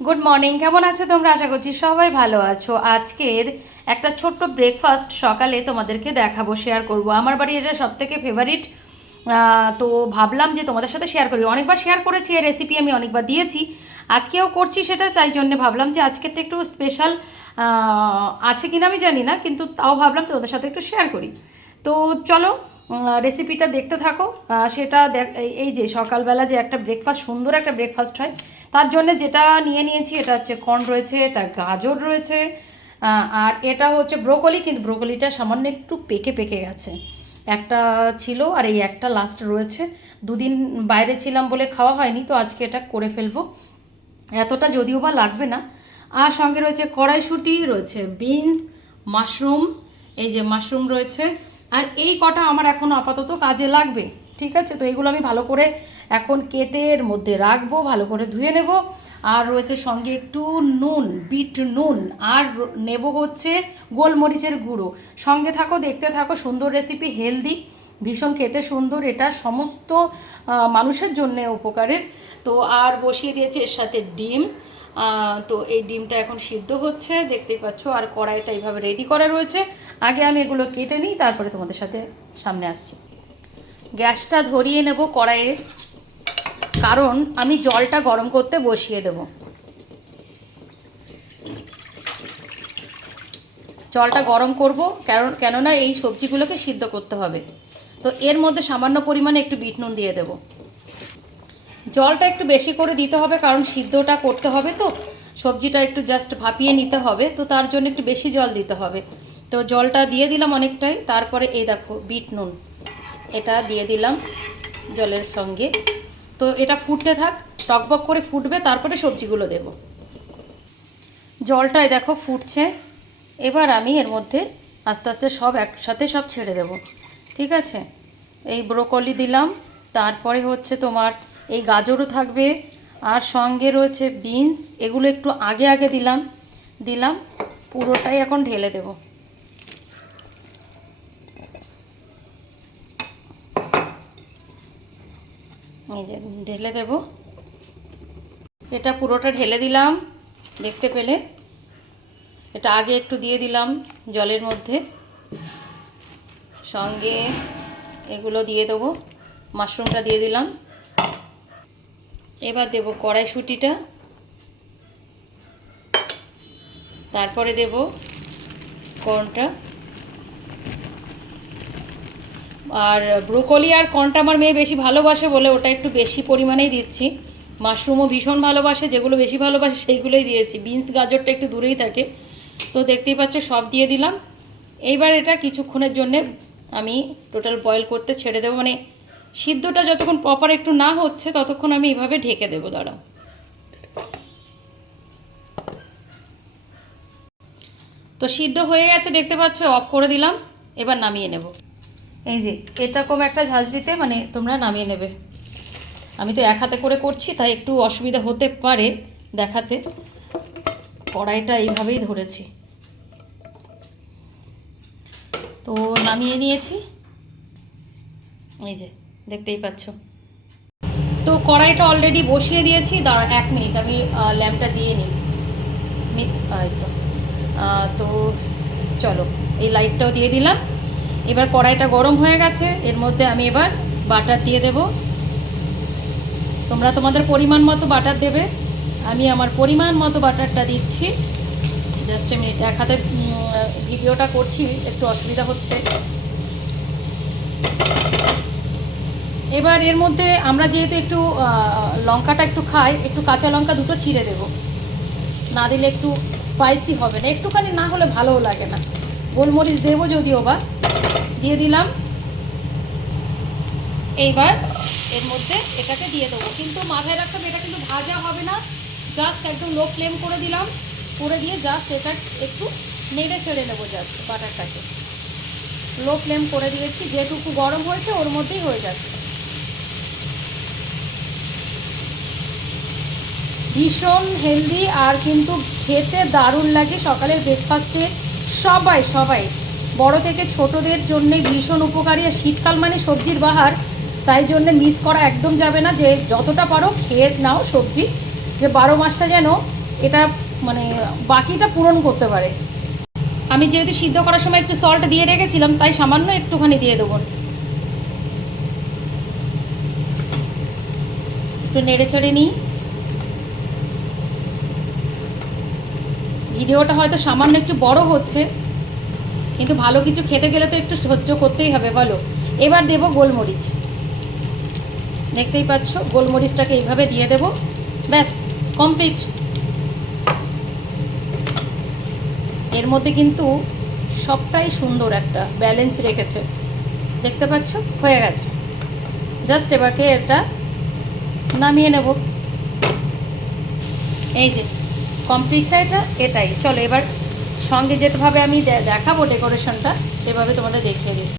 Good morning কেমন আছো তোমরা? আশা করছি সবাই ভালো আছো। আজকের একটা ছোট্ট ব্রেকফাস্ট সকালে তোমাদেরকে দেখাবো শেয়ার করব। আমার বাড়ির এটা সব থেকে ফেভারিট তো ভাবলাম যে তোমাদের সাথে শেয়ার করি। অনেকবার শেয়ার করেছি এই রেসিপি আমি অনেকবার দিয়েছি। আজকেও করছি সেটা, তাই জন্যে ভাবলাম যে আজকেরটা একটু স্পেশাল আছে কিনা আমি জানি না, কিন্তু তাও ভাবলাম তোমাদের সাথে একটু শেয়ার করি। তো চলো রেসিপিটা দেখতে থাকো। সেটা দেখ, এই যে সকালবেলা যে একটা ব্রেকফাস্ট সুন্দর একটা ব্রেকফাস্ট হয় তার জন্য যেটা নিয়ে নিয়েছি, এটা হচ্ছে কর্ন রয়েছে, তার গাজর রয়েছে আর এটা হচ্ছে ব্রোকলি কিন্তু ব্রোকলিটা সামান্য একটু পেকে পেকে গেছে। একটা ছিল আর এই একটা লাস্ট রয়েছে। দুদিন বাইরে ছিলাম বলে খাওয়া হয়নি, তো আজকে এটা করে ফেলব। এতটা যদিও বা লাগবে না। আর সঙ্গে রয়েছে কড়াইশুঁটি, রয়েছে বিনস মাশরুম এই যে মাশরুম রয়েছে। আর এই কটা আমার এখন আপাতত কাজে লাগবে। ঠিক আছে? তো এগুলো আমি ভালো করে এখন কেটে এর মধ্যে রাখব, ভালো করে ধুয়ে নেব। আর রয়েছে সঙ্গে একটু নুন, বিট নুন, আর নেব হচ্ছে গোলমরিচের গুঁড়ো। সঙ্গে থাকো, দেখতে থাকো, সুন্দর রেসিপি হেলদি ভীষণ খেতে সুন্দর। এটা সমস্ত মানুষের জন্য উপকারের। তো আর বসিয়ে দিয়েছি এর সাথে ডিম। তো এই ডিমটা এখন সিদ্ধ হচ্ছে দেখতেই পাচ্ছ, আর কড়াইটা এইভাবে রেডি করা রয়েছে। আগে আমি এগুলো কেটে নিই, তারপরে তোমাদের সাথে সামনে আসছি। গ্যাসটা ধরিয়ে নেব কড়াইয়ে। কারণ আমি জলটা গরম করতে বসিয়ে দেব। জলটা গরম করব, কারণ, কেননা এই সবজিগুলোকে সিদ্ধ করতে হবে। তো এর মধ্যে সামান্য পরিমাণে একটু বিট নুন দিয়ে দেবো। জলটা একটু বেশি করে দিতে হবে, কারণ সিদ্ধটা করতে হবে তো। সবজিটা একটু জাস্ট ভাপিয়ে নিতে হবে, তো তার জন্য একটু বেশি জল দিতে হবে। তো জলটা দিয়ে দিলাম অনেকটাই, তারপরে এই দেখো বিট নুন। এটা দিয়ে দিলাম জলের সঙ্গে। তো এটা ফুটতে থাক, টকবক করে ফুটবে, তারপরে সবজিগুলো দেব। জলটাই দেখো ফুটছে। এবার আমি এর মধ্যে আস্তে আস্তে সব একসাথে সব ছেড়ে দেব। ঠিক আছে? এই ব্রোকলি দিলাম, তারপরে হচ্ছে তোমার এই গাজরও থাকবে, আর সঙ্গে রয়েছে বিনস, এগুলো একটু আগে আগে দিলাম। দিলাম, পুরোটাই এখন ঢেলে দেব। ঢেলে দেব। এটা পুরোটা ঢেলে দিলাম, দেখতে পেলে। এটা আগে একটু দিয়ে দিলাম জলের মধ্যে। সঙ্গে এগুলো দিয়ে দেবো, মাশরুমটা দিয়ে দিলাম। এবার দেব কড়াইশুঁটিটা। তারপরে দেব কর্নটা। আর ব্রোকলি আর কর্নটা আমার মেয়ে বেশি ভালোবাসে বলে ওটা একটু বেশি পরিমাণেই দিচ্ছি। মাশরুমও ভীষণ ভালোবাসে, যেগুলো বেশি ভালোবাসে সেইগুলোই দিয়েছি। বিনস গাজরটা একটু দূরেই থাকে। তো দেখতেই পাচ্ছ, সব দিয়ে দিলাম। এইবার এটা কিছুক্ষণের জন্যে আমি টোটাল বয়েল করতে ছেড়ে দেবো। মানে সিদ্ধটা যতক্ষণ প্রপার একটু না হচ্ছে, ততক্ষণ আমি এইভাবে ঢেকে দেবো, দাঁড়াও। তো সিদ্ধ হয়ে গেছে, দেখতে পাচ্ছ, অফ করে দিলাম। এবার নামিয়ে নেব। এই যে এটা এরকম একটা ঝাঁঝরিতে মানে তোমরা নামিয়ে নেবে। আমি তো এক হাতে করে করছি, তাই একটু অসুবিধা হতে পারে দেখাতে। কড়াইটা এইভাবেই ধরেছি। তো নামিয়ে নিয়েছি। এই যে, দেখতেই পাচ্ছ। তো কড়াইটা অলরেডি বসিয়ে দিয়েছি। দাঁড়া, এক মিনিট, আমি ল্যাম্পটা দিয়ে নিই। তো। তো চলো, এই লাইটটাও দিয়ে দিলাম। এবার কড়াইটা গরম হয়ে গেছে, এর মধ্যে আমি এবার বাটার দিয়ে দেব। তোমরা তোমাদের পরিমাণ মতো বাটার দেবে। আমি আমার পরিমাণ মতো বাটারটা দিচ্ছি। জাস্ট মিনিট এক হাতে ভিডিওটা করছি, একটু অসুবিধা হচ্ছে। এবার এর মধ্যে আমরা যেহেতু একটু লঙ্কাটা একটু খাই, একটু কাঁচা লঙ্কা দুটো ছিঁড়ে দেব। না দিলে একটু স্পাইসি হবে না, একটুখানি না হলে ভালোও লাগে না। গোলমরিচ দেবো যদিও বা। দিয়ে দিলাম। এইবার এর মধ্যে এটাকে দিয়ে দেবো। কিন্তু মাথায় রাখতে এটা কিন্তু ভাজা হবে না। জাস্ট একদম লো ফ্লেম করে দিলাম। করে দিয়ে জাস্ট এটা একটু নেড়ে ছেড়ে নেব জাস্ট বাটারটাকে। লো ফ্লেম করে দিয়েছি, যেটুকু গরম হয়েছে ওর মধ্যেই হয়ে যাচ্ছে। ভীষণ হেলদি আর কিন্তু খেতে দারুণ লাগে সকালের ব্রেকফাস্টে সবাই সবাই বড় থেকে ছোটদের জন্যে ভীষণ উপকারী। আর শীতকাল মানে সবজির বাহার, তাই জন্য মিস করা একদম যাবে না। যে যতটা পারো খেয়ে নাও সবজি, যে বারো মাসটা যেন এটা মানে বাকিটা পূরণ করতে পারে। আমি যেহেতু সিদ্ধ করার সময় একটু সল্ট দিয়ে রেখেছিলাম, তাই সামান্য একটুখানি দিয়ে দেবো। একটু নেড়ে চড়ে নিই। ভিডিওটা হয়তো সামান্য একটু বড় হচ্ছে। কিন্তু ভালো কিছু খেতে গেলে তো একটু সহ্য করতেই হবে, বলো। এবার দেব গোলমরিচ। দেখতেই পাচ্ছ, গোলমরিচটাকে এইভাবে দিয়ে দেব। ব্যাস কমপ্লিট এর মধ্যে কিন্তু সবটাই সুন্দর একটা ব্যালেন্স রেখেছে। দেখতে পাচ্ছ, হয়ে গেছে। জাস্ট এবারকে এটা নামিয়ে নেব। এই যে কমপ্লিটটা এটা, এটাই। চলো এবার সঙ্গে যেভাবে আমি দেখাবো ডেকোরেশনটা সেভাবে তোমাদের দেখিয়ে দিচ্ছি।